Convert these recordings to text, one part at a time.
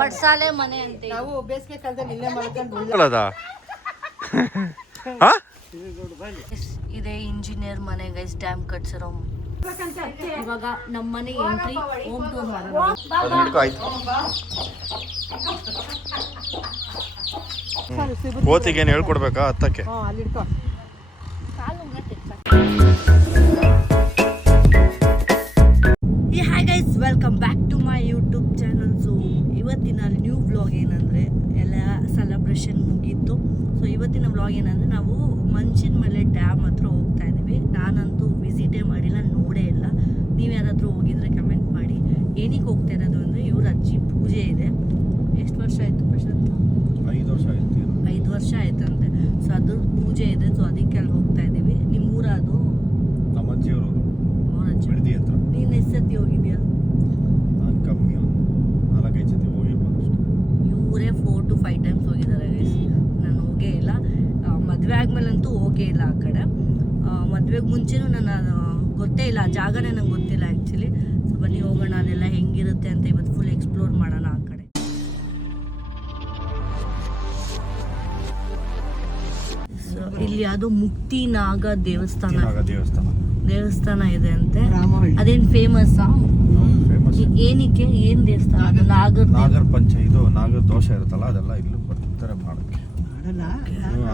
ಪಡ್ಸಾಲೆ ಮನೆ ಅಂತ ನಾವು ಬೇಸಿಗೆ ಕಾಲದಲ್ಲಿ ಇಲ್ಲೇ ಮಾಡ್ಕೊಂಡು ಇದೆ ಇಂಜಿನಿಯರ್ ಮನೆ ಗೈಸ್ ಡ್ಯಾಮ್ ಕಟ್ಸಿರೋ. ಇವಾಗ ನಮ್ಮ ಮನೆ ಎಂಟ್ರಿ ಹೋಮ್ ಟೂರ್ ಮಾಡೋಣ. ಕೋತಿಗೇನು ಹೇಳ್ಕೊಡ್ಬೇಕಾ ಹತ್ತಕ್ಕೆ? Hi guys, welcome back to my YouTube channel. So ಇವತ್ತಿನ ನ್ಯೂ ವ್ಲಾಗ್ ಏನಂದರೆ ಎಲ್ಲ ಸೆಲೆಬ್ರೇಷನ್ ಮುಗೀತು. ಸೊ ಇವತ್ತಿನ ವ್ಲಾಗ್ ಏನಂದರೆ ನಾವು ಮಂಚಿನ ಮೇಲೆ ಡ್ಯಾಮ್ ಹತ್ರ ಹೋಗ್ತಾ ಇದ್ದೀವಿ. ನಾನಂತೂ ವಿಸಿಟೇ ಮಾಡಿಲ್ಲ, ನೋಡೇ ಇಲ್ಲ. ನೀವು ಯಾರಾದರೂ ಹೋಗಿದ್ರೆ ಕಮೆಂಟ್ ಮಾಡಿ. ಏನಕ್ಕೆ ಹೋಗ್ತಾ ಇರೋದು ಅಂದರೆ ಇವ್ರ ಅಜ್ಜಿ ಪೂಜೆ ಇದೆ. ಎಷ್ಟು ವರ್ಷ ಆಯಿತು ಪ್ರಶಾಂತ್? 5 ವರ್ಷ ಆಯ್ತು. 5 ವರ್ಷ ಆಯ್ತಂತೆ. ಸೊ ಅದ್ರ ಪೂಜೆ ಇದೆ. ಸೊ ಅದಕ್ಕೆ ಅಲ್ಲಿ ಹೋಗ್ತಾ ಇದ್ದೀವಿ. ನಿಮ್ಮ ಊರ ಅದು? ನಮ್ಮ ಅಜ್ಜಿಯವರು ಬಿಡದಿ ಹತ್ರ. ನೀನು ಎಷ್ಟು ಸತಿ ಹೋಗಿದ್ಯಾ? ನಾನು ಕಮ್ಮಿ, 4-5 ಸತಿ ಹೋಗಿರ್ಬೋದು ಅಷ್ಟೇ. ಇವರೇ 4 to 5 ಟೈಮ್ಸ್ ಹೋಗಿದ್ದಾರೆ ಗೈಸ್. ನಾನು ಹೋಗೇ ಇಲ್ಲ. ಮದುವೆ ಆದ್ಮೇಲಂತೂ ಹೋಗೇ ಇಲ್ಲ ಆ ಕಡೆ. ಮದುವೆಗೆ ಮುಂಚೆನೂ ನಾನು ಗೊತ್ತೇ ಇಲ್ಲ, ಆ ಜಾಗನೇ ನಂಗೆ ಗೊತ್ತಿಲ್ಲ ಆ್ಯಕ್ಚುಲಿ. ಸೊ ಬನ್ನಿ ಹೋಗೋಣ, ಅದೆಲ್ಲ ಹೆಂಗಿರುತ್ತೆ ಅಂತ ಇವತ್ತು ಫುಲ್ ಎಕ್ಸ್ಪ್ಲೋರ್ ಮಾಡೋಣ ಆ ಕಡೆ. ಸೊ ಇಲ್ಲಿ ಯಾವುದೋ ಮುಕ್ತಿನಾಗ ದೇವಸ್ಥಾನ ಇದೆ ಅಂತೆ. ಅದೇನು ಫೇಮಸ್ಸಾ? ಏನಕ್ಕೆ? ಏನ್ ದೇವಸ್ಥಾನ? ನಾಗರ ಪಂಚ, ಇದು ನಾಗರ ದೋಷ ಇರುತ್ತಲ್ಲ, ಅದೆಲ್ಲ ಇಲ್ಲಿ ಬರ್ತಾರೆ ಮಾಡಕ್ಕೆ.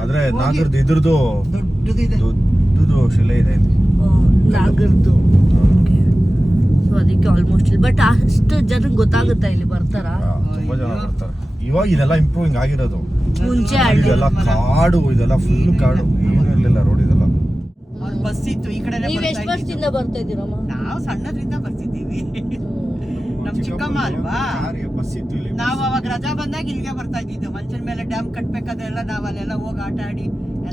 ಆದ್ರೆ ನಾಗರದ್ದು ಇದ್ರದ್ದು ದೊಡ್ಡದು ಶಿಲೆ ಇದೆ ಇಲ್ಲಿ, ನಾಗರದ್ದು. ಸೊ ಅದಕ್ಕೆ ಆಲ್ಮೋಸ್ಟ್ ಇಲ್ಲಿ. ಬಟ್ ಅಷ್ಟು ಜನಕ್ಕೆ ಗೊತ್ತಾಗುತ್ತಾ ಇಲ್ಲಿ ಬರ್ತಾರ? ತುಂಬಾ ಜನ ಬರ್ತಾರೆ. ಇವಾಗ ಇದೆಲ್ಲ ಇಂಪ್ರೂವಿಂಗ್ ಆಗಿರೋದು. ಮುಂಚೆ ಇದೆಲ್ಲ ಕಾಡು, ಇದೆಲ್ಲ ಫುಲ್ ಕಾಡು, ಏನೂ ಇರ್ಲಿಲ್ಲ ರೋಡ್. ಇದೆಲ್ಲ ಬಸ್ ಇತ್ತು ಈ ಕಡೆ. ನೀವು ಎಷ್ಟು ವರ್ಷದಿಂದ ಬರ್ತಾ ಇದ್ದೀರಮ್ಮ? ನಾವು ಸಣ್ಣದ್ರಿಂದ ಬರ್ತಿದ್ದೀವಿ. ನಮ್ ಚಿಕ್ಕಮ್ಮ ಅಲ್ವಾ, ಬಸ್ ಇತ್ತು ಇಲ್ಲಿ. ನಾವು ಅವಾಗ ರಜಾ ಬಂದಾಗ ಇಲ್ಲಿಗೆ ಬರ್ತಾ ಇದ್ದಿದ್ದು. ಮಂಚನ ಮೇಲೆ ಡ್ಯಾಮ್ ಕಟ್ಬೇಕಾದ್ರೆಲ್ಲ ನಾವ್ ಅಲ್ಲೆಲ್ಲ ಹೋಗಿ ಆಟ ಆಡಿ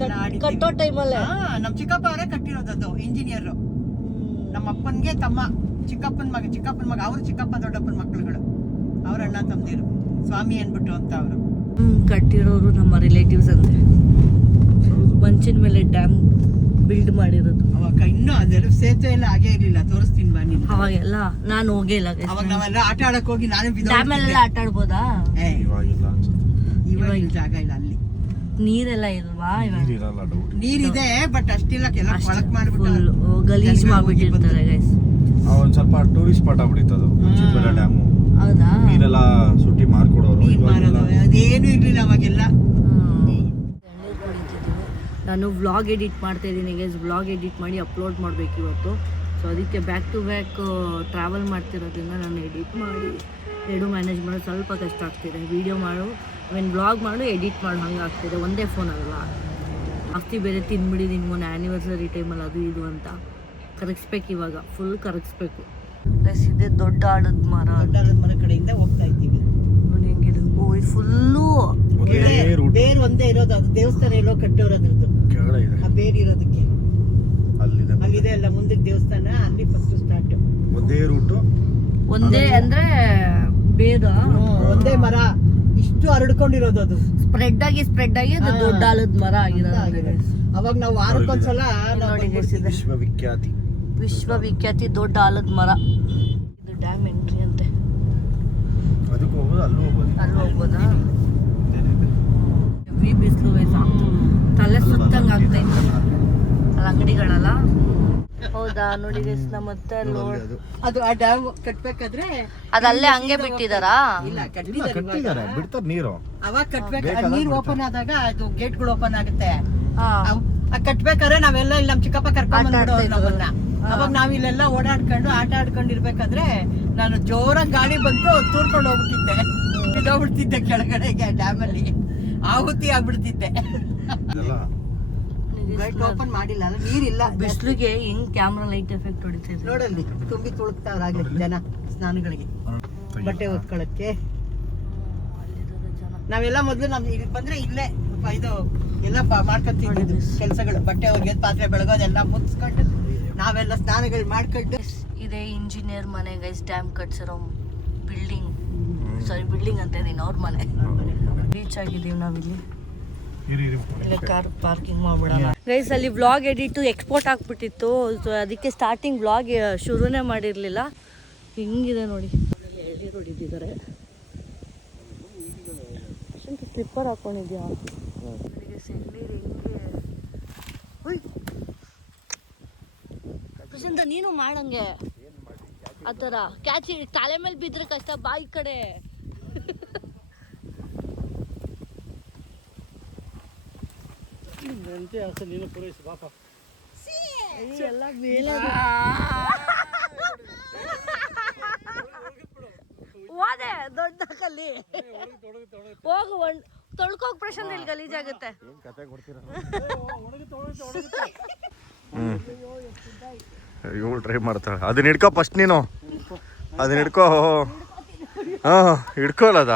ಎಲ್ಲ ಕಟ್ಟೋ ಟೈಮಲ್ಲೇ. ನಮ್ ಚಿಕ್ಕಪ್ಪ ಅವರೇ ಕಟ್ಟಿರೋದದು, ಇಂಜಿನಿಯರ್. ನಮ್ಮ ಅಪ್ಪನ್ಗೆ ತಮ್ಮ, ಚಿಕ್ಕಪ್ಪನ ಮಗ ಅವ್ರ ಚಿಕ್ಕಪ್ಪ ದೊಡ್ಡಪ್ಪನ ಮಕ್ಕಳುಗಳು, ಅವ್ರ ಅಣ್ಣ ತಮ್ಮದಿರು, ಸ್ವಾಮಿ ಅನ್ಬಿಟ್ಟು ಅಂತ ಅವರು ಕಟ್ಟಿರೋರು ನಮ್ಮ ರಿಲೇಟಿವ್ಸ್ ಅಂತೆ. ಮಂಚಿನ ಮೇಲೆ ಡ್ಯಾಮ್ ಬಿಲ್ಡ್ ಮಾಡಿರೋದು. ಅವಾಗ ಇನ್ನೂ ಅದೆಲ್ಲ ಸೇತುವೆ ಎಲ್ಲ ಆಗೇ ಇರ್ಲಿಲ್ಲ. ತೋರಿಸ್ತೀನಿ ಬನ್ನಿ. ಅವಾಗೆಲ್ಲ ನಾನು ಹೋಗೇ ಇಲ್ಲ. ಅವಾಗ ನಾವೆಲ್ಲ ಆಟ ಆಡಕ್ ಹೋಗಿ ನಾನು ಡ್ಯಾಮ್ ಅಲ್ಲೆಲ್ಲ ಆಟ ಆಡ್ಬೋದಾ? ಇವಾಗ ಜಾಗ ಇಲ್ಲ ಅಲ್ಲಿ. ನೀರೆಲ್ಲ ಇಲ್ವಾ? ನೀರಿದೆ, ಬಟ್ ಅಷ್ಟಿಲ್ಲ. ಕೊಳಕ್ ಮಾಡ್ಬಿಟ್ಟು ಗಲೀಜ್ ಮಾಡ್ಬಿಟ್ಟಿರ್ತಾರೆ ಗೈಸ್. ಒಂದ್ ಸ್ವಲ್ಪ ಟೂರಿಸ್ಟ್ ಸ್ಪಾಟ್ ಆಗ್ಬಿಟ್ಟಿತ್ತು ಮಂಚಿನ ಡ್ಯಾಮ್. ಹೌದಾ? ನೀರೆಲ್ಲ ಸುಟ್ಟಿ ಮಾರ್ಕೊಡೋರು. ಅದೇನು ಇರ್ಲಿಲ್ಲ ಅವಾಗೆಲ್ಲ. ನಾನು ವ್ಲಾಗ್ ಎಡಿಟ್ ಮಾಡ್ತಾ ಇದ್ದೀನಿ ಗೈಸ್. ವ್ಲಾಗ್ ಎಡಿಟ್ ಮಾಡಿ ಅಪ್ಲೋಡ್ ಮಾಡಬೇಕು ಇವತ್ತು. ಸೊ ಅದಕ್ಕೆ ಬ್ಯಾಕ್ ಟು ಬ್ಯಾಕ್ ಟ್ರಾವೆಲ್ ಮಾಡ್ತಿರೋದ್ರಿಂದ ನಾನು ಎಡಿಟ್ ಮಾಡಿ ಎರಡು ಮ್ಯಾನೇಜ್ ಮಾಡೋದು ಸ್ವಲ್ಪ ಕಷ್ಟ ಆಗ್ತಿದೆ. ವೀಡಿಯೋ ಮಾಡು, ವ್ಲಾಗ್ ಮಾಡು, ಎಡಿಟ್ ಮಾಡು, ಹಂಗೆ ಆಗ್ತಿದೆ. ಒಂದೇ ಫೋನ್ ಅಲ್ವಾ, ಜಾಸ್ತಿ ಬೇರೆ ತಿಂದ್ಬಿಟ್ಟಿದ್ದೀನಿ. ಮೊನ್ನೆ ಆ್ಯನಿವರ್ಸರಿ ಟೈಮಲ್ಲಿ ಅದು ಇದು ಅಂತ ಕರಗಿಸ್ಬೇಕು. ಇವಾಗ ಫುಲ್ ಕರಗಿಸ್ಬೇಕು ಗೈಸ್. ಇದೆ ದೊಡ್ಡ ಆಲದ ಮರ ಕಡೆಯಿಂದ ಹೋಗ್ತಾ ಇದ್ದೀವಿ ನೋಡಿ ಹೆಂಗಿದೆ. ಓ ಇದು ಫುಲ್ಲು ಬೇರು ಒಂದೇ ಇರೋದು. ಅದು ದೇವಸ್ಥಾನ ಎಲ್ಲೋ ಕಟ್ಟೋರು ಅದ್ರದ್ದು. ಆ ಬೇರು ಇರೋದಕ್ಕೆ ಅಲ್ಲಿದೆ ಅಲ್ಲ ಮುಂದಕ್ಕೆ ದೇವಸ್ಥಾನ, ಅಲ್ಲಿ ಫಸ್ಟ್ ಸ್ಟಾರ್ಟ್. ಒಂದೇ ರೂಟು, ಒಂದೇ ಅಂದ್ರೆ ಬೇರು, ಒಂದೇ ಮರ ಇಷ್ಟು ಹರಡ್ಕೊಂಡಿರೋದು. ಅದು ಸ್ಪ್ರೆಡ್ ಆಗಿ ಅದು ದೊಡ್ಡ ಆಲದ ಮರ ಆಗಿರೋದು. ಅವಾಗ ನಾವು ವಾರಕ್ಕೊಂದ್ಸಲ ವಿಶ್ವವಿಖ್ಯಾತಿ ದೊಡ್ಡ ಆಲದ ಮರ. ಇದು ಡ್ಯಾಮ್ ಎಂಟ್ರಿ ಅಂತೆ. ಅಲ್ಲಿ ಹೋಗ್ಬೋದಾ? ಬಿಸಿಲು ತಲೆ ಸುತ್ತಂಗ ಆಗ್ತಾ ಇತ್ತು ಅಲ್ಲಿ ಅಂಗಡಿಗಳಲ್ಲ. ಹೌದಾ? ನೋಡಿ ನಮ್ಮತ್ತೆ ಅದು ಆ ಡ್ಯಾಮ್ ಕಟ್ಬೇಕಾದ್ರೆ ಅದಲ್ಲೇ ಹಂಗೆ ಬಿಟ್ಟಿದಾರಾ? ಇಲ್ಲ, ಕಟ್ಟಿದ್ದಾರೆ, ಬಿಡ್ತಾರೆ ನೀರು. ಅವಾಗ ಕಟ್ಬೇಕು. ನೀರು ಓಪನ್ ಆದಾಗ ಅದು ಗೇಟ್ಗಳು ಓಪನ್ ಆಗುತ್ತೆ. ಕಟ್ಬೇಕಾದ್ರೆ ನಾವೆಲ್ಲ ಇಲ್ಲಿ ನಮ್ ಚಿಕ್ಕಪ್ಪ ಕರ್ಕೊಂಡ್ ಬಂದ್ಬಿಡೋರು ನಮ್ಮನ್ನ. ಅವಾಗ ನಾವ್ ಇಲ್ಲೆಲ್ಲ ಓಡಾಡ್ಕೊಂಡು ಆಟ ಆಡ್ಕೊಂಡಿರ್ಬೇಕಾದ್ರೆ ನಾನು ಜೋರಾಗಿ ಗಾಳಿ ಬಂತು, ತೂರ್ಕೊಂಡು ಹೋಗ್ಬಿಟ್ಟಿದ್ದೆ. ಬಿದ್ದೋಗ್ಬಿಡ್ತಿದ್ದೆ ಕೆಳಗಡೆಗೆ ಡ್ಯಾಮ್ ಅಲ್ಲಿ. ಆಹುತಿ ಆಗ್ಬಿಡ್ತಿದ್ದೆ. ಲೈಟ್ ಓಪನ್ ಮಾಡಿಲ್ಲ ಅಲ್ಲ, ನೀರಿಲ್ಲ. ಬಿಸಿಲಿಗೆ ಹೆಂಗ್ ಕ್ಯಾಮ್ರಾ ಲೈಟ್ ಎಫೆಕ್ಟ್ ಹೊಡಿತೈತೆ ನೋಡಲ್ಲಿ. ತುಂಬಿ ತುಳುಕ್ತಾವ್ರಾಗ್ಲಿ ಜನ ಸ್ನಾನಗಳಿಗೆ, ಬಟ್ಟೆ ಒತ್ಕೊಳಕ್ಕೆ. ನಾವೆಲ್ಲ ಮೊದ್ಲು ನಮ್ ಇಲ್ಲಿ ಬಂದ್ರೆ ಇಲ್ಲೇ ಇದು ಎಲ್ಲ ಮಾಡ್ಕೊತಿದ್ದು ಕೆಲ್ಸಗಳು. ಬಟ್ಟೆ ಒಗೆಯೋದು, ಪಾತ್ರೆ ಬೆಳಗೋದೆಲ್ಲ ಮುಗಿಸ್ಕೊಂಡು ನಾವೆಲ್ಲ ಸ್ನಾನಗಳು ಮಾಡ್ಕೊಂಡು. ಇದೆ ಇಂಜಿನಿಯರ್ ಮನೆ ಗೈಸ್, ಡ್ಯಾಮ್ ಕಟ್ಸಿರೋ ಬಿಲ್ಡಿಂಗ್. ಸಾರಿ, ಬಿಲ್ಡಿಂಗ್ ಅಂತ ಇದೀನಿ, ಅವ್ರ ಮನೆ. ರೀಚ್ ಆಗಿದ್ದೀವಿ ನಾವಿಲ್ಲಿ. ಇಲ್ಲೇ ಕಾರ್ ಪಾರ್ಕಿಂಗ್ ಮಾಡ್ಬಿಡೋಣ ಗೈಸ್. ಅಲ್ಲಿ ವ್ಲಾಗ್ ಎಡಿಟ್ ಎಕ್ಸ್ಪೋರ್ಟ್ ಆಗ್ಬಿಟ್ಟಿತ್ತು. ಸೊ ಅದಕ್ಕೆ ಸ್ಟಾರ್ಟಿಂಗ್ ವ್ಲಾಗ್ ಶುರುನೇ ಮಾಡಿರಲಿಲ್ಲ. ಹಿಂಗಿದೆ ನೋಡಿ. ನೀರು ಹೊಡಿತಿದ್ದಾರೆ. ಸ್ಲಿಪ್ಪರ್ ಹಾಕೊಂಡಿದ್ಯಾ? ನನಗೆ ಸೆಣ್ಣೀರು ಹೆಂಗೆ ಪ್ರಶಾಂತ ನೀನು ಮಾಡಂಗೆ ಆ ಥರ ಕ್ಯಾಚಿ ತಲೆ ಮೇಲೆ ಬಿದ್ದರೆ ಕಷ್ಟ, ಬಾಯಿ ಕಡೆ. ನೀನು ಪೂರೈಸಿ ಬಾಪ. ಎಲ್ಲ ಮೇಲೆ ಹೋದೆ ದೊಡ್ಡ ಕಲ್ಲಿ ಹೋಗು. ತೊಳ್ಕೋಗ್ ಪ್ರಶಾಂತ್, ಇಲ್ಲಿ ಗಲೀಜಾಗುತ್ತೆ. ಇವಳು ಟ್ರೈ ಮಾಡ್ತಾಳೆ. ಅದನ್ನ ಹಿಡ್ಕೊ ಫಸ್ಟ್ ನೀನು, ಅದನ್ನ ಹಿಡ್ಕೋ. ಹಿಡ್ಕೋಲ್ಲ ಅದ.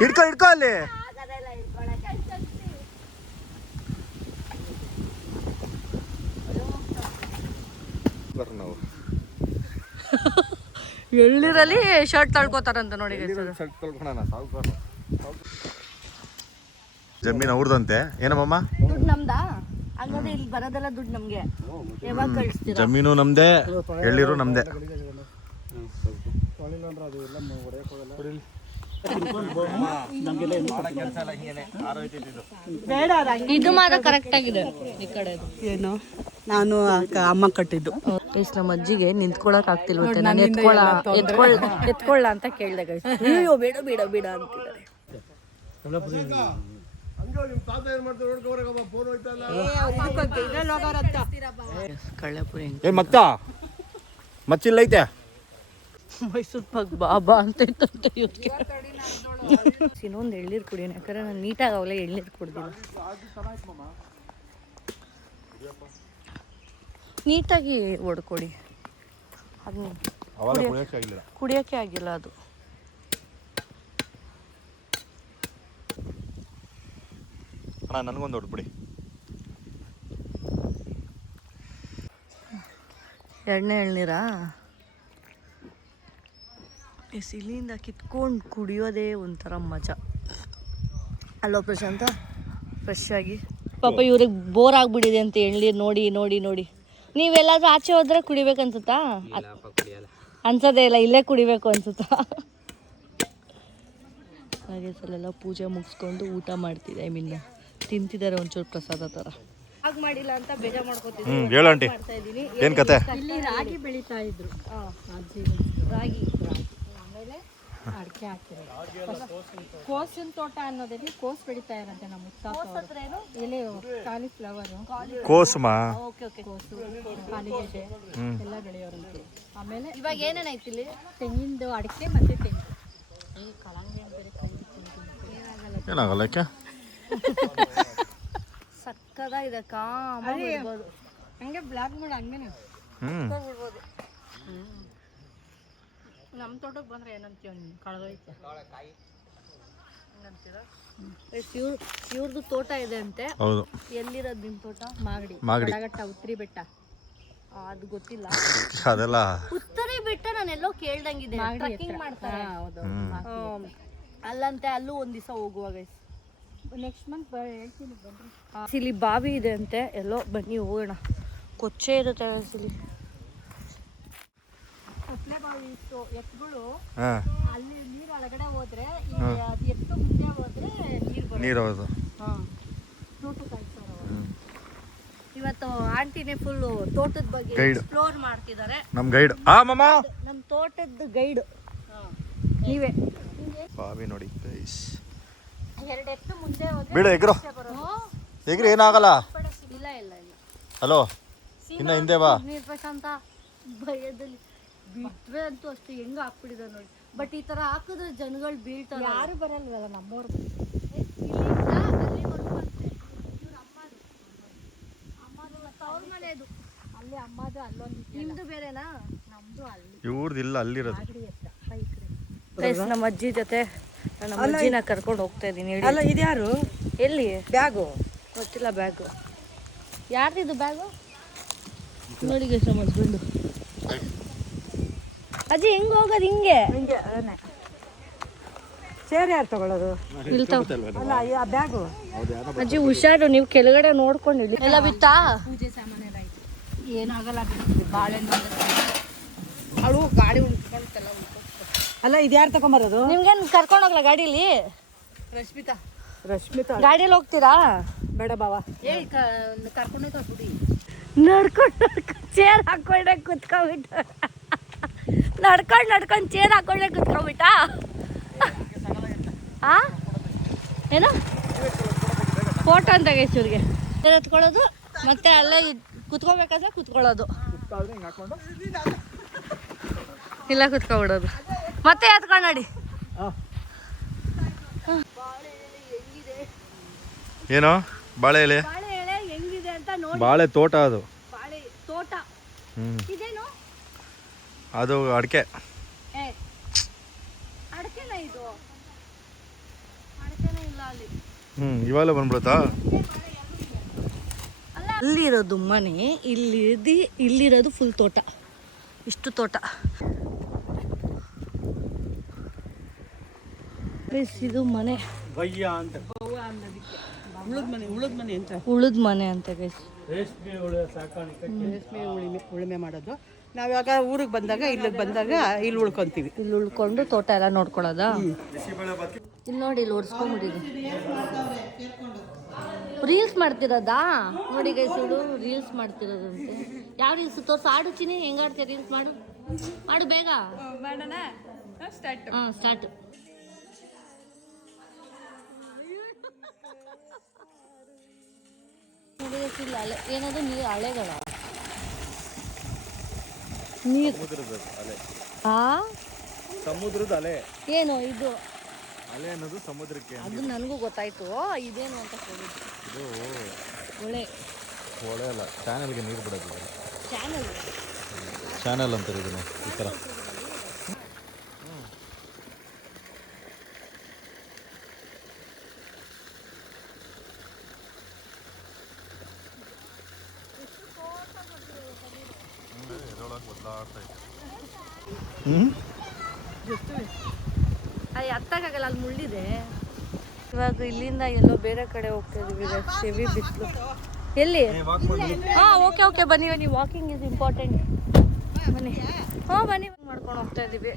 ಹಿಡ್ಕೊ ಹಿಡ್ಕೊ ಅಲ್ಲಿ. ನಾವು ಎಳ್ಳಿರಲ್ಲಿ ಶರ್ಟ್ ತಳ್ಕೋತಾರಂತ ನೋಡಿ. ಜಮೀನ್ ಅವ್ರದಂತೆ. ಏನಮ್ಮ ದುಡ್ಡು ನಮ್ದಾ? ಹಂಗಾದ್ರೆ ಇಲ್ಲಿ ಬರೋದೆಲ್ಲ ದುಡ್ಡು ನಮ್ಗೆ. ಯಾವಾಗ ಕಳಿಸ್ತೀರಾ? ಜಮೀನು ನಮ್ದೇ, ಎಳ್ಳಿರು ನಮ್ದೇ. ಇದು ಮಾತ್ರ ಕರೆಕ್ಟ್ ಆಗಿದೆ. ಈ ಕಡೆ ಏನು ನಾನು ಅಮ್ಮ ಕಟ್ಟಿದ್ದು. ನಮ್ಮ ಅಜ್ಜಿಗೆ ನಿಂತ್ಕೊಳಕ್ ಆಗ್ತಿಲ್ವತ್ತೆ. ನಾನು ಎತ್ಕೊಳ್ಳ ಅಂತ ಕೇಳ್ದೆ. ಅಯ್ಯೋ ಬೇಡ ಬೇಡ ಬೇಡ ಅಂತಿದ್ದಾರೆ. ಕಳ್ಳಪುರಿ ಮತ್ತ ಮಚ್ಚಿಲ್ಲೈತೆ. ಮೈಸೂರು ಪಾಕ್ ಬಾಬಾ ಅಂತ ಇತ್ತಂತೆ ಇವಕ್ಕೆ. ಇನ್ನೊಂದು ಎಳ್ನೀರು ಕುಡಿಯೋಣ, ಯಾಕಂದ್ರೆ ನಾನು ನೀಟಾಗಿ ಅವೆಲ್ಲ ಎಳ್ನೀರು ಕುಡ್ದಿಲ್ಲ. ನೀಟಾಗಿ ಹೊಡ್ಕೊಡಿ. ಅದನ್ನ ಕುಡಿಯೋಕ್ಕೆ ಆಗಿಲ್ಲ ಅದು. ಅಣ್ಣ ನನಗೊಂದು ಹೊಡ್ಬಿಡಿ. ಎರಡನೇ ಎಳ್ನೀರಾ? ಸಿಲಿಂದ ಕಿತ್ಕೊಂಡು ಕುಡಿಯೋದೇ ಒಂಥರ ಮಜಾ ಅಲ್ಲೋ ಪ್ರಶಾಂತ? ಫ್ರೆಶ್ ಆಗಿ. ಪಾಪ ಇವ್ರಿಗೆ ಬೋರ್ ಆಗ್ಬಿಟ್ಟಿದೆ ಅಂತ ಎಳ್ನೀರು ನೋಡಿ ನೋಡಿ ನೋಡಿ. ನೀವೆಲ್ಲಾದ್ರೂ ಆಚೆ ಹೋದ್ರೆ ಕುಡಿಬೇಕನ್ಸುತ್ತಾ? ಅನ್ಸೋದೇ ಇಲ್ಲ, ಇಲ್ಲೇ ಕುಡಿಬೇಕು ಅನ್ಸುತ್ತಾ? ಹಾಗೆ ಸಲೆಲ್ಲ ಪೂಜೆ ಮುಗಿಸ್ಕೊಂಡು ಊಟ ಮಾಡ್ತಿದ್ದೆ. ಐ ಮೀನ್ ತಿಂತಿದ್ದಾರೆ ಒಂಚೂರು ಪ್ರಸಾದ ಥರ. ಹಾಗೆ ಮಾಡಿಲ್ಲ ಅಂತ ಬೇಜಾರು ಮಾಡ್ಕೊತಿದ್ದೀನಿ. ಹೇಳು ಆಂಟಿ, ಏನು ಕತೆ? ಇಲ್ಲಿ ರಾಗಿ ಬೆಳೀತಾ ಇದ್ರು ರಾಗಿ. ಆಮೇಲೆ ಅಡಿಕೆ ಹಾಕಿರೋದು. ಕೋಸಿನ ತೋಟ ಅನ್ನೋದಲ್ಲಿ ಕೋಸ್ ಬೆಳೀತಾ ಇರಂತೆ ನಮ್ಮ ಮುತ್ತಾತ. ಎಲೆ ಕಾಲಿಫ್ಲವರು, ಕೋಸುಮಾ? ಕೋಸು, ಕಾಲಿಗೆಡ್ಡೆ ಎಲ್ಲ ಬೆಳೆಯೋರಂತೆ. ಆಮೇಲೆ ಇವಾಗ ಏನೇನಾಯ್ತು ಇಲ್ಲಿ? ತೆಂಗಿಂದು ಅಡಿಕೆ ಮತ್ತೆ ತೆಂಗು. ಏನಾಗಲ್ಲ ಯಾಕೆ? ಸಕ್ಕದಾಗಿದೆ, ಕಾಮಾಗಿ ಬಿಡ್ಬೋದು. ಹಂಗೆ ಬ್ಲಾಕ್ ಮಾಡಿ ಹಂಗೇನೆ ಬಿಡ್ಬೋದು. ನಮ್ಮ ತೋಟಕ್ಕೆ ಬಂದ್ರೆ ಏನಂತೀವ ನೀನು? ಕಳೆದೋಯ್ತು ಹಂಗಂತೀರ? ಇವ್ರದ್ದು ತೋಟ ಇದೆ ಅಂತೆ. ಹೌದು. ಎಲ್ಲಿರೋದು ನಿಮ್ಮ ತೋಟ? ಮಾಗಡಿ. ಮಾಗಡಿ. ಉತ್ತರಿ ಬೆಟ್ಟ. ಅದು ಗೊತ್ತಿಲ್ಲ. ಅದೆಲ್ಲ ಉತ್ತರಿ ಬೆಟ್ಟ ನಾನೆಲ್ಲೋ ಕೇಳ್ದಂಗಿದೆ. ಟ್ರೆಕ್ಕಿಂಗ್ ಮಾಡ್ತಾರೆ. ಹೌದು. ಅಲ್ಲಂತೆ, ಅಲ್ಲೂ ಒಂದ್ ದಿವಸ ಹೋಗುವಾಗ. ನೆಕ್ಸ್ಟ್ ಮಂತ್ ಹೇಳ್ತೀನಿ ಬನ್ರಿ. ಇಲ್ಲಿ ಬಾವಿ ಇದೆ ಅಂತೆ, ಎಲ್ಲೋ ಬನ್ನಿ ಹೋಗೋಣ. ಕೊಚ್ಚೆ ಇರುತ್ತೆ ಅನ್ಸಲಿ. ಕತ್ಲೆ ಬಾವಿ ಇತ್ತು. ಎತ್ತುಗಳು ಹಾಂ, ಅಲ್ಲಿ ನೀರು ಒಳಗಡೆ ಹೋದ್ರೆ, ಎತ್ತು ಮುಂದೆ ಹೋದ್ರೆ ನೀರು. ಹೌದು. ಹಾಂ, ತೋಟಕ್ಕೆ ಹಾಕ್ತಾರೆ. ಇವತ್ತು ಆಂಟಿನೇ ಫುಲ್ಲು ತೋಟದ ಬಗ್ಗೆ ಎಕ್ಸ್ಪ್ಲೋರ್ ಮಾಡ್ತಿದ್ದಾರೆ. ನಮ್ಮ ಗೈಡ್. ಮಮ್ಮ, ನಮ್ಮ ತೋಟದ ಗೈಡ್ ನೀವೇ. ಬಾವಿ ನೋಡಿ ಗೈಸ್. ಎರಡು ಎತ್ತು ಮುಂದೆ ಹೋದ್ರೆ ಬಿಡು, ಎಗ್ರು ಎಗ್ರು ಏನಾಗಲ್ಲ. ಇಲ್ಲ ಇಲ್ಲ ಇಲ್ಲ. ಹಲೋ, ಇನ್ನ ಹಿಂದೆ ಬಾ. ನೀರು ಪ್ರಶಾಂತ ಭಯದಲ್ಲಿ ಬಿಟ್ರೆ ಅಂತೂ ಅಷ್ಟು ಹೆಂಗ ಹಾಕ್ಬಿಟ್ಟಿದ್ದಾರೆ ನೋಡಿ. ಬಟ್ ಈ ತರ ಹಾಕಿದ್ರೆ ಜನಗಳು ಬೀಳ್ತಾರೆ. ಯಾರು ಬರಲ್ವಲ್ಲ ನಮ್ಮವ್ರು. ಅವ್ರ ಮನೆದು ಅಲ್ಲಿ ಅಮ್ಮದು ಅಲ್ಲೊಂದು. ನಿಮ್ದು ಬೇರೆನಾ? ನಮ್ದು ಅಲ್ಲಿ ಇವ್ರದ್ದು ಇಲ್ಲ, ಅಲ್ಲಿರೋದು. ಮಾಗಡಿ ಎತ್ತ ಬೈಕ್. ನಮ್ಮ ಅಜ್ಜಿ ಜೊತೆ ನಮ್ಮ ಅಜ್ಜಿನ ಕರ್ಕೊಂಡು ಹೋಗ್ತಾ ಇದ್ದೀನಿ. ಅಲ್ಲ, ಇದ್ಯಾರು? ಎಲ್ಲಿ ಬ್ಯಾಗು? ಗೊತ್ತಿಲ್ಲ. ಬ್ಯಾಗು ಯಾರ್ದಿದು? ಬ್ಯಾಗು ನೋಡಿ ಗೈಸ್, ನಮ್ಮ ಹಸ್ಬೆಂಡು. ಅಜ್ಜಿ ಹೆಂಗ್ ಹೋಗೋದು? ಹಿಂಗೆ ಹಿಂಗೆ ಅದನ್ನೇ. ಸೇರ್ ಯಾರು ತಗೊಳ್ಳೋದು? ಇಲ್ಲಿ ಅಲ್ಲ, ಆ ಬ್ಯಾಗು. ಅಜ್ಜಿ ಹುಷಾರು, ನೀವು ಕೆಳಗಡೆ ನೋಡ್ಕೊಂಡು ಎಲ್ಲ ಬಿತ್ತಾ? ಪೂಜೆ ಸಾಮಾನೆಲ್ಲ ಆಯ್ತು. ಏನಾಗಲ್ಲ. ಬಾಳೆಹಣ್ಣು ಅವಳು ಗಾಡಿ ಉಳ್ಕೊಂಡ್ತೆಲ್ಲ ಅಲ್ಲ ಇದು ಯಾರು ತಗೊಂಬರೋದು? ನಿಮ್ಗೇನು ಕರ್ಕೊಂಡು ಹೋಗ್ಲಾ ಗಾಡೀಲಿ? ರಶ್ಮಿತಾ ಗಾಡಿಯಲ್ಲಿ ಹೋಗ್ತೀರಾ? ಬೇಡ ಬಾವ. ಕರ್ಕೊಂಡು ನಡ್ಕೊಂಡು ಚೇರ್ ಹಾಕೊಂಡೆ ಕುತ್ಕೊಂಡ್ಬಿಟ್ಟ. ನಡ್ಕೊಂಡು ಚೇರ್ ಹಾಕೊಂಡೆ ಕುತ್ಕೊಂಡ್ಬಿಟ್ಟ. ಆ ಏನು ಫೋಟೋ ಅಂತ ಇವ್ರಿಗೆ ಎತ್ಕೊಳ್ಳೋದು ಮತ್ತೆ ಅಲ್ಲೇ ಕುತ್ಕೋಬೇಕಾದ್ರೆ ಕುತ್ಕೊಳ್ಳೋದು, ಇಲ್ಲ ಕುತ್ಕೊಬಿಡೋದು ಮತ್ತೆ ಎತ್ಕೊಂಡು ನೋಡಿ. ಏನೋ ಬಾಳೆ ಎಲೆ, ಬಾಳೆ ಎಲೆ ಹೆಂಗಿದೆ ಅಂತ ನೋಡಿ. ಬಾಳೆ ತೋಟ ಅದು. ಬಾಳೆ ತೋಟ. ಇದೇನು? ಅದು ಅಡಿಕೆ. ಅಡಕೆನ ಇದು? ಅಡಕೆನ ಇಲ್ಲ ಅಲ್ಲಿ. ಇವಾಗಲೇ ಬಂದ್ಬಿಡುತ್ತಾ? ಅಲ್ಲಿರೋದು ಮನೆ, ಇಲ್ಲಿರೋದು ಫುಲ್ ತೋಟ. ಇಷ್ಟು ತೋಟ. ಇದು ಮನೆ ಉಳಿದ ಮನೆ ಅಂತ ಗೈಸ್. ರೇಷ್ಮೆ ಉಳುಮೆ ಮಾಡೋದು. ನಾವಾಗ ಊರಿಗೆ ಬಂದಾಗ ಇಲ್ಲಿಗೆ ಬಂದಾಗ ಇಲ್ಲಿ ಉಳ್ಕೊಂತೀವಿ. ಇಲ್ಲಿ ಉಳ್ಕೊಂಡು ತೋಟ ಎಲ್ಲ ನೋಡ್ಕೊಳ್ಳೋದಾ? ಇಲ್ಲಿ ನೋಡಿ, ಇಲ್ಲಿ ಓಡಿಸ್ಕೊಂಡ್ಬಿಟ್ಟಿದೆ. ರೀಲ್ಸ್ ಮಾಡ್ತಿರೋದಾ ನೋಡಿ ಗೈಸ್, ಇವರು ರೀಲ್ಸ್ ಮಾಡ್ತಿರೋದಂತೆ. ಯಾವ ರೀಲ್ಸ್ ತೋರ್ಸು? ಆಡು ಚಿನಿ, ಹೆಂಗ್ ಆಡ್ತೀಯ ರೀಲ್ಸ್? ಮಾಡು ಬೇಗ. ಸ್ಟಾರ್ಟ್. ಅಲೆ ಏನದು? ನೀರು ಅಲೆಗಳ ನೀರು. ಸಮುದ್ರದ ಅಲೆ. ಏನು ಇದು? ಅಲೆ ಅನ್ನೋದು ಸಮುದ್ರಕ್ಕೆ. ಅದು ನನಗೂ ಗೊತ್ತಾಯ್ತು. ಇದೇನು ಅಂತ ಹೇಳಿದ್ದು? ಇದು ಹೊಳೆ. ಹೊಳೆ ಅಲ್ಲ, ಚಾನಲ್ಗೆ ನೀರು ಬಿಡೋದು. ಚಾನಲ್ ಅಂತಾರೆ ಇದನ್ನು, ಈ ಥರ. ಅದು ಹತ್ತಕ್ಕಾಗಲ್ಲ, ಅಲ್ಲಿ ಮುಳ್ಳಿದೆ. ಇವಾಗ ಇಲ್ಲಿಂದ ಎಲ್ಲೋ ಬೇರೆ ಕಡೆ ಹೋಗ್ತಾ ಇದೀವಿ. ಹೆವಿ ಬಿಸಿಲು. ಎಲ್ಲಿ? ಓಕೆ ಬನ್ನಿ. Walking is important. ಬನ್ನಿ. ಬನ್ನಿ. ಮಾಡ್ಕೊಂಡು ಹೋಗ್ತಾ ಇದೀವಿ.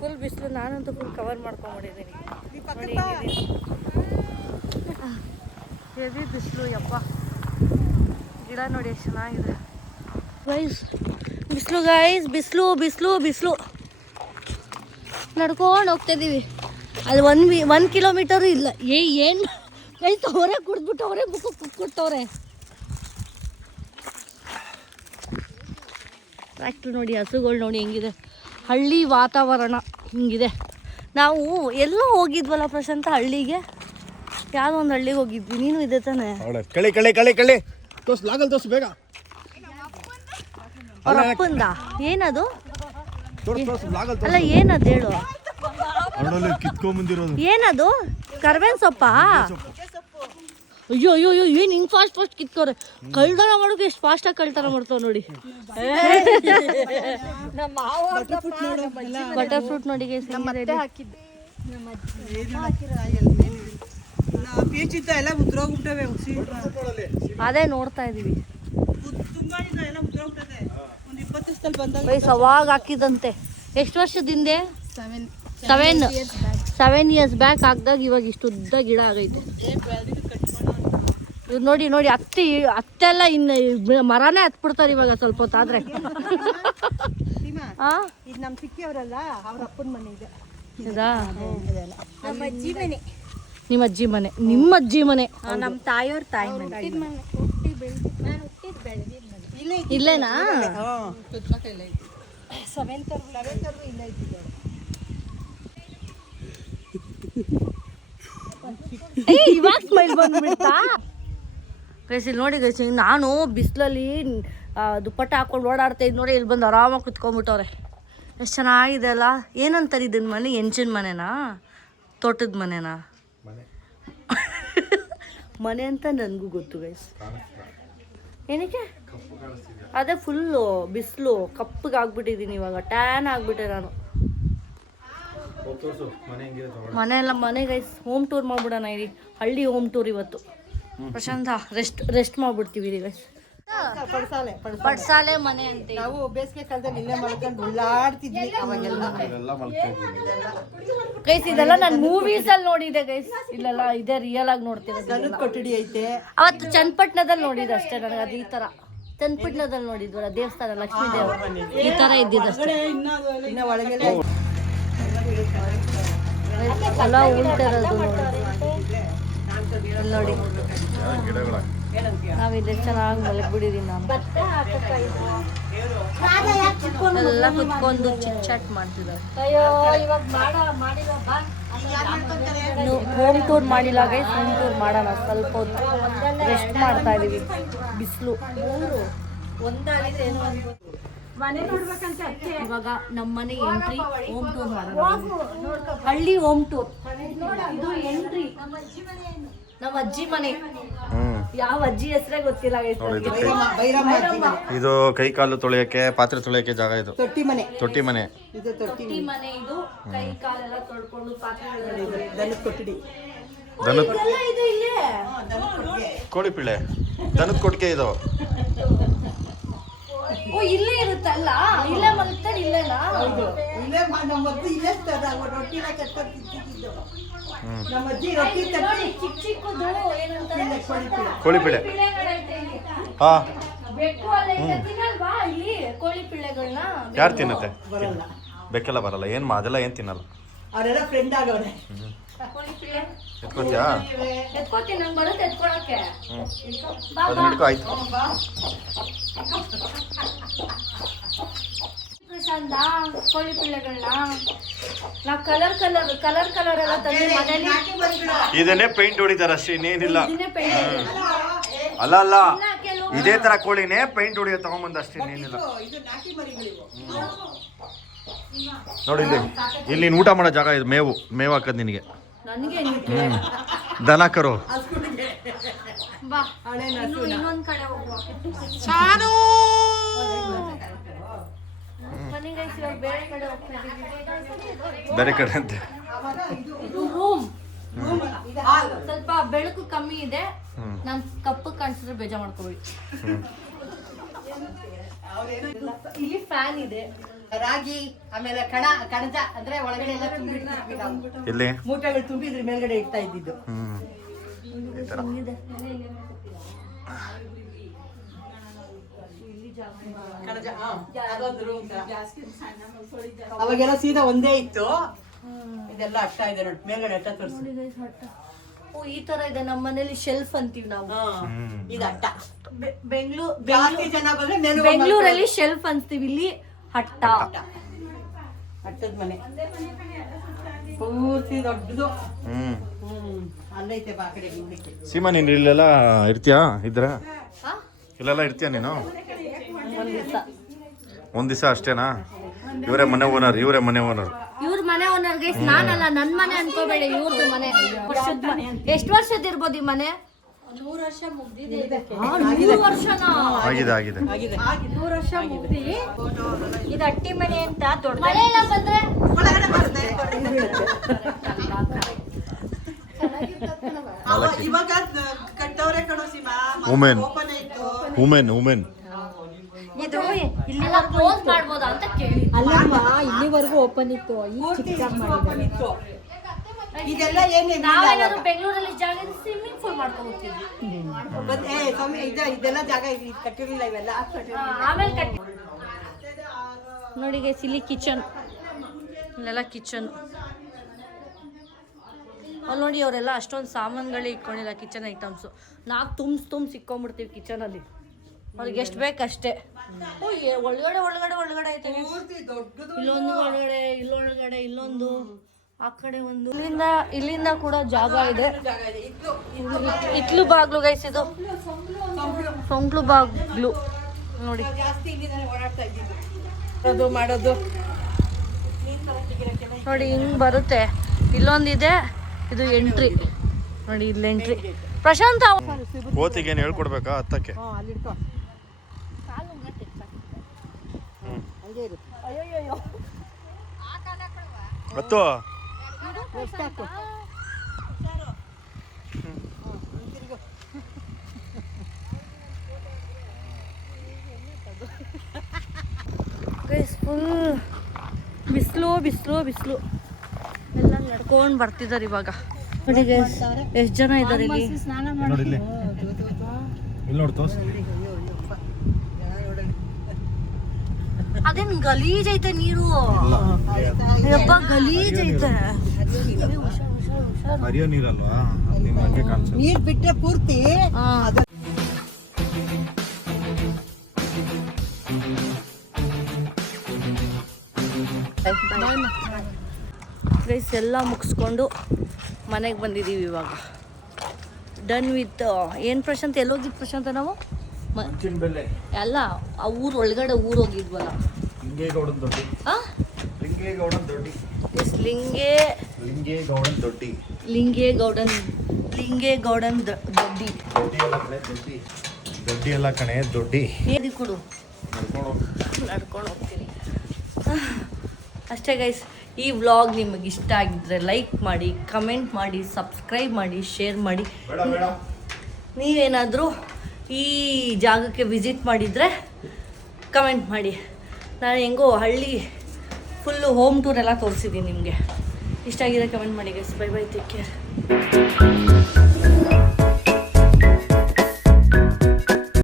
ಫುಲ್ ಬಿಸಿಲು. ನಾನಂತೂ ಫುಲ್ ಕವರ್ ಮಾಡ್ಕೊಂಡ್ಬಿಟ್ಟಿದ್ದೀನಿ. ಹೆವಿ ಬಿಸಿಲು ಯಪ್ಪ. ಗಿಡ ನೋಡಿ ಎಷ್ಟು ಚೆನ್ನಾಗಿದೆ ಗೈಸ್. ಬಿಸಿಲು ನಡ್ಕೊಂಡು ಹೋಗ್ತಾ ಇದೀವಿ. ಅಲ್ಲಿ 1 ಕಿಲೋಮೀಟರು ಇಲ್ಲ. ಏನು ಗೈಸ್, ಅವರೇ ಕುಡಿದ್ಬಿಟ್ಟು ಅವರೇ ಮುಖ ಕುಟ್ಬಿಟ್ಟವ್ರೆ. ಫ್ಯಾಕ್ಟ್ರಿ ನೋಡಿ, ಹಸುಗಳು ನೋಡಿ ಹೆಂಗಿದೆ. ಹಳ್ಳಿ ವಾತಾವರಣ ಹಿಂಗಿದೆ. ನಾವು ಎಲ್ಲೋ ಹೋಗಿದ್ವಲ್ಲ ಪ್ರಶಾಂತ, ಹಳ್ಳಿಗೆ. ಯಾವುದೋ ಒಂದು ಹಳ್ಳಿಗೆ ಹೋಗಿದ್ವಿ. ನೀನು ಇದೆ ತಾನೆ? ಕಳಿ ತೋರ್ಸು ಬೇಗ. ಅವ್ರ ಅಪ್ಪಂದ ಏನದು? ಅಲ್ಲ ಏನದು ಹೇಳು. ಕಿತ್ಕೊಂಡ್ಬಂದಿರೋದು ಏನದು? ಕರ್ಬೇವಿನ ಸೊಪ್ಪ? ಅಯ್ಯೋ ಏನು ಹಿಂಗೆ ಫಾಸ್ಟ್ ಕಿತ್ಕೋರೆ. ಕಳ್ತನ ಮಾಡೋಕೆ ಎಷ್ಟು ಫಾಸ್ಟಾಗಿ ಕಳ್ತನ ಮಾಡ್ತಾವ ನೋಡಿ. ಬಟರ್ ಫ್ರೂಟ್ ನೋಡಿ. ಅದೇ ನೋಡ್ತಾ ಇದೀವಿ. ಅವಾಗ ಹಾಕಿದಂತೆ. ಎಷ್ಟು ವರ್ಷದಿಂದ? 7 ಇಯರ್ಸ್ ಬ್ಯಾಕ್ ಹಾಕ್ದಾಗ ಇವಾಗ ಇಷ್ಟು ಉದ್ದ ಗಿಡ ಆಗೈತೆ. ಇವ್ ನೋಡಿ ಅತ್ತೆಲ್ಲ ಇನ್ನು ಮರನೇ ಹತ್ಬಿಡ್ತಾರೆ ಇವಾಗ ಸ್ವಲ್ಪ ಹೊತ್ತಾದ್ರೆ. ಇದು ನಮ್ಮ ಸಿಕ್ಕಿಯವರಲ್ಲ, ಅವ್ರ ಅಪ್ಪನ ಮನೆ ಇದೆ. ನಿಮ್ಮ ಅಜ್ಜಿ ಮನೆ. ನಿಮ್ಮ ಅಜ್ಜಿ ಮನೆ? ನಮ್ಮ ತಾಯಿಯವ್ರ ತಾಯಿ ಮನೆ. ಇಲ್ಲೇನಾ? ಇವಾಗ ಸ್ಮೈಲ್ ಬಂದ್ಬಿಡ್ತಾ ಗೈಸ್. ಇಲ್ಲಿ ನೋಡಿ ಗೈಸ್, ನಾನು ಬಿಸಿಲಲ್ಲಿ ದುಪ್ಪಟ್ಟ ಹಾಕೊಂಡು ಓಡಾಡ್ತಾ ಇದ್ ನೋಡಿ, ಇಲ್ಲಿ ಬಂದು ಆರಾಮಾಗಿ ಕುತ್ಕೊಂಡ್ಬಿಟ್ಟವ್ರೆ. ಎಷ್ಟು ಚೆನ್ನಾಗಿದೆ ಅಲ್ಲ. ಏನಂತಾರೆ ಇದನ್ನ ಮನೆ? ಹೆಂಚಿನ ಮನೆನಾ? ತೋಟದ ಮನೆನಾ? ಮನೆ ಅಂತ ನನಗೂ ಗೊತ್ತು ಗೈಸ್. ಏನಕ್ಕೆ? ಅದೇ ಫುಲ್ಲು ಬಿಸಿಲು, ಕಪ್ಪಗೆ ಆಗ್ಬಿಟ್ಟಿದ್ದೀನಿ ಇವಾಗ. ಟ್ಯಾನ್ ಆಗ್ಬಿಟ್ಟೆ ನಾನು. ಮನೆ ಗೈಸ್. Home tour ಮಾಡ್ಬಿಡೋಣ. ಇಲ್ಲಿ ಹಳ್ಳಿ ಹೋಮ್ ಟೂರ್ ಇವತ್ತು. ಪ್ರಶಾಂತ ರೆಸ್ಟ್ ಮಾಡ್ಬಿಡ್ತೀವಿ ಗೈಸ್. ಪಡ್ಸಾಲೆ ಪಡ್ಸಾಲೆ ಮನೆ ಅಂತ. ನಾವು ಬೇಸಿಗೆ ಕಾಲದಲ್ಲಿ ಇಲ್ಲೇ ಮಲ್ಕೊಂಡು ಉಳ್ಳಾಡ್ತಿದ್ವಿ ಅವಾಗೆಲ್ಲ. ಇಲ್ಲೆಲ್ಲ ಮಲ್ಕೊಂಡಿದ್ದೀವಿ. ಗೈಸ್ ಇದೆಲ್ಲ ನಾನು ಮೂವೀಸ್ ಅಲ್ಲಿ ನೋಡಿದೆ ಗೈಸ್, ಇಲ್ಲೆಲ್ಲ ಇದೇ ರಿಯಲ್ ಆಗಿ ನೋಡ್ತಿರೋದು. ದನದ ಕೊಠಡಿ ಐತೆ. ಅವತ್ತು ಚನ್ನಪಟ್ಟಣದಲ್ಲಿ ನೋಡಿದೆ ಅಷ್ಟೇ ನನಗೆ, ಅದು ಈ ತರ ಚನ್ನಪಟ್ಟಣದಲ್ಲಿ ನೋಡಿದ್ವಲ್ಲ ದೇವಸ್ಥಾನ ಲಕ್ಷ್ಮೀ ದೇವ, ಈ ತರ ಇದ್ದಿದ್ದಷ್ಟೇ. ಇನ್ನ ಒಳಗೆಲ್ಲ ಹೊಲ ಉಳ್ತಿರೋದು ನೋಡಿ. ಗಿಡಗಳ ನಾವಿಲ್ಲಿ ಚೆನ್ನಾಗಿ ಮಲಗ್ಬಿಟ್ಟಿದೀವಿ. ನಾನು ಎಲ್ಲ ಕುತ್ಕೊಂಡು ಚಿಟ್ ಚಾಟ್ ಮಾಡ್ತಿದ್ದಾರೆ. ಹೋಮ್ ಟೂರ್ ಮಾಡಿಲ್ಲ ಗೈಸ್, ಹೋಮ್ ಟೂರ್ ಮಾಡೋಣ. ಸ್ವಲ್ಪ ಹೊತ್ತು ರೆಸ್ಟ್ ಮಾಡ್ತಾ ಇದೀವಿ, ಬಿಸಿಲು. ಇವಾಗ ನಮ್ಮ ಮನೆ ಎಂಟ್ರಿ, ಹೋಮ್ ಟೂರ್ ಮಾಡೋಣ. ಹಳ್ಳಿ ಹೋಮ್ ಟೂರ್. ಇದು ಎಂಟ್ರಿ ನಮ್ಮ ಅಜ್ಜಿ ಮನೆ. ಯಾವ ಅಜ್ಜಿ ಹೆಸರೇ ಗೊತ್ತಿಲ್ಲ ಗೈಸ್. ಇದು ಕೈ ಕಾಲು ತೊಳೆಯಕ್ಕೆ, ಪಾತ್ರೆ ತೊಳೆಯಕ್ಕೆ ಜಾಗ. ಇದು ತೊಟ್ಟಿ ಮನೆ. ತೊಟ್ಟಿ ಮನೆ. ಇದು ತೊಟ್ಟಿ ಮನೆ. ಇದು ಕೈ ಕಾಲೆಲ್ಲ ತೊಳ್ಕೊಂಡು ಪಾತ್ರೆ. ದನದ ಕೊಠಡಿ. ದನದ ಇದು ಇಲ್ಲೇ ಕೋಳಿ ಪಿಳ್ಳೆ, ದನದ ಕೊಟ್ಟಿಗೆ ಇದು. ಓ ಇಲ್ಲೇ ಇರುತ್ತಲ್ಲ, ಇಲ್ಲೇ ಮಲಗ್ತಾರೆ. ಇಲ್ಲೇನಾ? ಇಲ್ಲೇ ನಮ್ಮ ಅಜ್ಜಿ ಇಲ್ಲೇ ರೊಟ್ಟಿನ ಕಟ್ಕೊಂಡು ತಿಂತಿದ್ದು. ನಮ್ಮ ಅಜ್ಜಿ ರೊಟ್ಟಿ ನೋಡಿ ಚಿಕ್ಕ ಚಿಕ್ಕದು ಏನಂತಾರೆ ಕೋಳಿ ಪಿಳ್ಳೆ. ಹಾ, ಬೆಕ್ಕು ಅಲ್ಲ ತಿನ್ನಲ್ವಾ ಇಲ್ಲಿ ಕೋಳಿ ಪಿಳ್ಳೆಗಳನ್ನ? ಯಾರು ತಿನ್ನತ್ತೆ? ಬರಲ್ಲ. ಬೆಕ್ಕೆಲ್ಲ ಬರಲ್ಲ. ಏನ್ ಅದೆಲ್ಲ ಏನ್ ತಿನ್ನಲ್ಲ. ಅವರೆಲ್ಲ ಫ್ರೆಂಡ್ ಆಗವ್ರೆ. ಕೋಳಿ ಪಿಳ್ಳೆ ಎತ್ಕೋತ್ಯಾ? ಎತ್ಕೋತೀನಿ, ನಂಗೆ ಬರುತ್ತೆ ಎತ್ಕೊಳಕ್ಕೆ. ಅದನ್ನ ಹಿಡ್ಕೊ. ಆಯ್ತು. ಚಂದ ಕೋಳಿ ಪಿಳ್ಳೆಗಳನ್ನ ನಾವು ಕಲರ್ ಕಲರ್ ಎಲ್ಲ ತಂದು ಮನೇಲಿ ಇದನ್ನೇ ಪೇಂಟ್ ಹೊಡಿತಾರ ಅಷ್ಟೇ, ಇನ್ನೇನಿಲ್ಲ. ಇದನ್ನೇ ಪೇಂಟ್. ಅಲ್ಲ ಅಲ್ಲ, ಇದೇ ತರ ಕೋಳಿನೇ ಪೇಂಟ್ ಹೊಡಿಯೋ ತಗೊಂಬಂದ ಅಷ್ಟೇ, ಇನ್ನೇನಿಲ್ಲ. ಇದು ನಾಟಿ ಮರಿಗಳಿವು. ನೋಡಿ ಇಲ್ಲಿ ನೀನ್ ಊಟ ಮಾಡೋ ಜಾಗ. ಇದು ಮೇವು ಹಾಕದ್ ನಿನಗೆ. ನನಗೆ ದನ ಕರು. ಬಾ ಇನ್ನೊಂದ್ ಕಡೆ ಹೋಗುವ. ಬೇರೆ ಕಡೆ ಹೋಗ್ತಿದ್ದೀವಿ. ಬೇರೆ ಕಡೆ ಅಂತ. ಇದು ರೂಮ್. ಸ್ವಲ್ಪ ಬೆಳಕು ಕಮ್ಮಿ ಇದೆ. ನಾನ್ ಕಪ್ಪು ಕಾಣಿಸಿದ್ರೆ ಬೇಜಾರ್ ಮಾಡ್ಕೋಬೇಡಿ. ಇಲ್ಲಿ ಫ್ಯಾನ್ ಇದೆ. ರಾಗಿ ಆಮೇಲೆ ಕಣಜ ಅಂದ್ರೆ ಒಳಗಡೆ ಎಲ್ಲ ತುಂಬಿಡ್ತಿದ್ವಿ ನಾವು. ಇಲ್ಲಿ ಮೂಟೆಗಳು ತುಂಬಿದ್ರೆ ಮೇಲ್ಗಡೆ ಇಡ್ತಾ ಇದ್ದಿದ್ದು. ಈ ತರ. ಕಣಜ, ಅದೊಂದು room ತರ. ಅವಾಗೆಲ್ಲ ಸೀದಾ ಒಂದೇ ಇತ್ತು. ಇದೆಲ್ಲ ಅಷ್ಟ ಇದೆ ನೋಡಿ, ಮೇಲ್ಗಡೆ ಅಟ್ಟ ತೋರಿಸಿ. ಓ ಈ ತರ ಇದೆ. ನಮ್ಮ ಮನೇಲಿ ಶೆಲ್ಫ್ ಅಂತೀವಿ ನಾವು. ಇದು ಅಟ್ಟ. ಬೆಂಗಳೂರಲ್ಲಿ ಜನ ಬಂದ್ರೆ ಮೇಲೆ ಬೆಂಗಳೂರಲ್ಲಿ ಶೆಲ್ಫ್ ಅಂತೀವಿ, ಇಲ್ಲಿ ಹಟ್ಟ. ಅಟ್ಟದ ಮನೆ ಪೂರ್ತಿ ದೊಡ್ಡದು. ಅಲ್ಲೈತೆ ಬಾ ಕಡೆ ಹಿಂದಕ್ಕೆ. ಸೀಮಾ, ನೀನು ಇಲ್ಲೆಲ್ಲ ಇರ್ತೀಯಾ? ಇಲ್ಲೆಲ್ಲ ಇರ್ತೀಯ ನೀನು? ಒಂದ್ ದಿವಸ ಅಷ್ಟೇನಾ? ಇವರೇ ಮನೆ ಓನರ್. ಇವ್ರ ಮನೆ ಓನರ್ ಗೈಸ್, ನಾನಲ್ಲ. ನನ್ ಮನೆ ಅನ್ಕೋಬೇಡಿ, ಇವ್ರದ್ದು ಮನೆ. ಎಷ್ಟು ವರ್ಷದ ಇರ್ಬೋದು ಈ ಮನೆ? 100 ವರ್ಷ ಮುಗ್ದಿದೆ. 100 ವರ್ಷನಾ? ಆಗಿದೆ. 100 ವರ್ಷ ಮುಗ್ದಿ. ಇದು ಅಟ್ಟಿ ಮನೆ ಅಂತ ದೊಡ್ಡ ಮನೆ ಇಲ್ಲ ಬಂದ್ರೆ ಇವಾಗ ಕಟ್ಟವ್ರೆ ಕಣೋ ಸೀಮಾ. ವುಮೆನ್ ಇದು ಇಲ್ಲೆಲ್ಲ ಕ್ಲೋಸ್ ಮಾಡ್ಬೋದಾ ಅಂತ ಕೇಳಿ. ಅಲ್ಲಮ್ಮ, ಇಲ್ಲಿವರೆಗೂ ಓಪನ್ ಇತ್ತು, ಈಗ ಚಿಕ್ಕದಾಗಿ ಮಾಡಿದ್ದಾರೆ. ಇದೆಲ್ಲ ಏನೇನು ನಾವೇನಾದ್ರು ಬೆಂಗಳೂರಲ್ಲಿ ಜಾಗ ಸ್ವಿಮ್ಮಿಂಗ್ ಪೂಲ್ ಮಾಡ್ಕೊಂಡ್ಬಿಡ್ತೀವಿ. ಇದೆಲ್ಲ ಜಾಗ ಕಟ್ಟಿರಲಿಲ್ಲ, ಇವೆಲ್ಲ ಆಮೇಲೆ ಕಟ್ಟಿ. ನೋಡಿ ಗೈಸ್, ಇಲ್ಲಿ ಕಿಚನ್. ಇಲ್ಲೆಲ್ಲ ಕಿಚನ್. ಅಲ್ಲಿ ನೋಡಿ, ಅವರೆಲ್ಲ ಅಷ್ಟೊಂದು ಸಾಮಾನುಗಳೇ ಇಟ್ಕೊಂಡಿಲ್ಲ, ಕಿಚನ್ ಐಟಮ್ಸು. ನಾವು ತುಂಬ್ಸಿ ಇಕ್ಕೊಂಡ್ಬಿಡ್ತೀವಿ ಕಿಚನಲ್ಲಿ. ಅವ್ರಿಗೆ ಎಷ್ಟು ಬೇಕಷ್ಟೇ. ಒಳಗಡೆ ಐತೆ. ಇಲ್ಲೊಂದು ಒಳಗಡೆ, ಇಲ್ಲೊಳಗಡೆ, ಇಲ್ಲೊಂದು, ಆ ಕಡೆ ಒಂದು. ಇಲ್ಲಿಂದ ಕೂಡ ಜಾಗ ಇದೆ. ಇಟ್ಲು ಬಾಗ್ಲು ಗೈಸ್, ಇದು ಸೊಂಕ್ಲು ಬಾಗ್ಲು ನೋಡಿ. ಜಾಸ್ತಿ ಇಲ್ಲಿಂದಾನೆ ಓಡಾಡ್ತಾ ಇದ್ದಿದ್ದು ಮಾಡೋದು ನೋಡಿ, ಹಿಂಗ್ ಬರುತ್ತೆ. ಇಲ್ಲೊಂದಿದೆ, ಇದು ಎಂಟ್ರಿ ನೋಡಿ. ಇಲ್ಲಿ ಎಂಟ್ರಿ. ಪ್ರಶಾಂತ ಕೋತಿಗೇನು ಹೇಳ್ಕೊಡ್ಬೇಕಾ ಹತ್ತಕ್ಕೆ? ಹತ್ತು. ಫುಲ್ ಬಿಸಿಲು ಬಿಸಿಲು ಬಿಸಿಲು ಎಲ್ಲ ನಡ್ಕೊಂಡು ಬರ್ತಿದ್ದಾರೆ ಇವಾಗ. ನೋಡಿ ಎಷ್ಟು ಜನ ಇದ್ದಾರೆ ಇಲ್ಲಿ. ನೋಡಿ ಇಲ್ಲಿ ಇಲ್ಲಿ ನೋಡಿ ತೋರ್ಸು. ಅದೇನು ಗಲೀಜ್ ಐತೆ ನೀರು, ಯಪ್ಪ ಗಲೀಜ್ ಐತೆ. ಹರಿಯೋ ನೀರಲ್ವಾ, ಅದು ನಿಮ್ಗೆ ಹಂಗೆ ಕಾಣಿಸುತ್ತೆ. ನೀರ್ ಬಿಟ್ರೆ ಪೂರ್ತಿ ಗೈಸ್ ಎಲ್ಲ ಮುಗಿಸ್ಕೊಂಡು ಮನೆಗೆ ಬಂದಿದ್ದೀವಿ ಇವಾಗ. ಡನ್ ವಿತ್ ಏನು ಪ್ರಶಾಂತ್, ಎಲ್ಲೋಗಿದ್ದು ಪ್ರಶಾಂತ ನಾವು? ಬೆಲೆ ಅಲ್ಲ ಆ ಊರು ಒಳಗಡೆ ಊರು ಹೋಗಿದ್ವಲ್ಲ. ಲಿಂಗೇಗೌಡನ್ ದೊಡ್ಡಿ. ಲಿಂಗೇಗೌಡನ್ ದೊಡ್ಡಿ. ಎಸ್ ಲಿಂಗೇಗೌಡನ್ ದೊಡ್ಡಿ. ಲಿಂಗೇಗೌಡನ್ ದೊಡ್ಡಿ. ದೊಡ್ಡಿ ಎಲ್ಲ ಕಣೆ ದೊಡ್ಡಿ. ದೊಡ್ಡಿ ಎಲ್ಲ ಕಣೆ ದೊಡ್ಡಿ. ಏದಿ ಕೊಡು, ನಡ್ಕೊಂಡು ಹೋಗ್ತೀನಿ. ಅಷ್ಟೇ ಗೈಸ್, ಈ ವ್ಲಾಗ್ ನಿಮಗೆ ಇಷ್ಟ ಆಗಿದ್ರೆ ಲೈಕ್ ಮಾಡಿ, ಕಮೆಂಟ್ ಮಾಡಿ, ಸಬ್ಸ್ಕ್ರೈಬ್ ಮಾಡಿ, ಶೇರ್ ಮಾಡಿ. ನೀವೇನಾದರೂ ಈ ಜಾಗಕ್ಕೆ ವಿಸಿಟ್ ಮಾಡಿದರೆ ಕಮೆಂಟ್ ಮಾಡಿ. ನಾನು ಹೆಂಗೋ ಹಳ್ಳಿ ಫುಲ್ಲು ಹೋಮ್ ಟೂರ್ ಎಲ್ಲ ತೋರಿಸಿದ್ದೀನಿ ನಿಮಗೆ. ಇಷ್ಟ ಆಗಿದೆ ಕಮೆಂಟ್ ಮಾಡಿ guys. Bye bye, take care.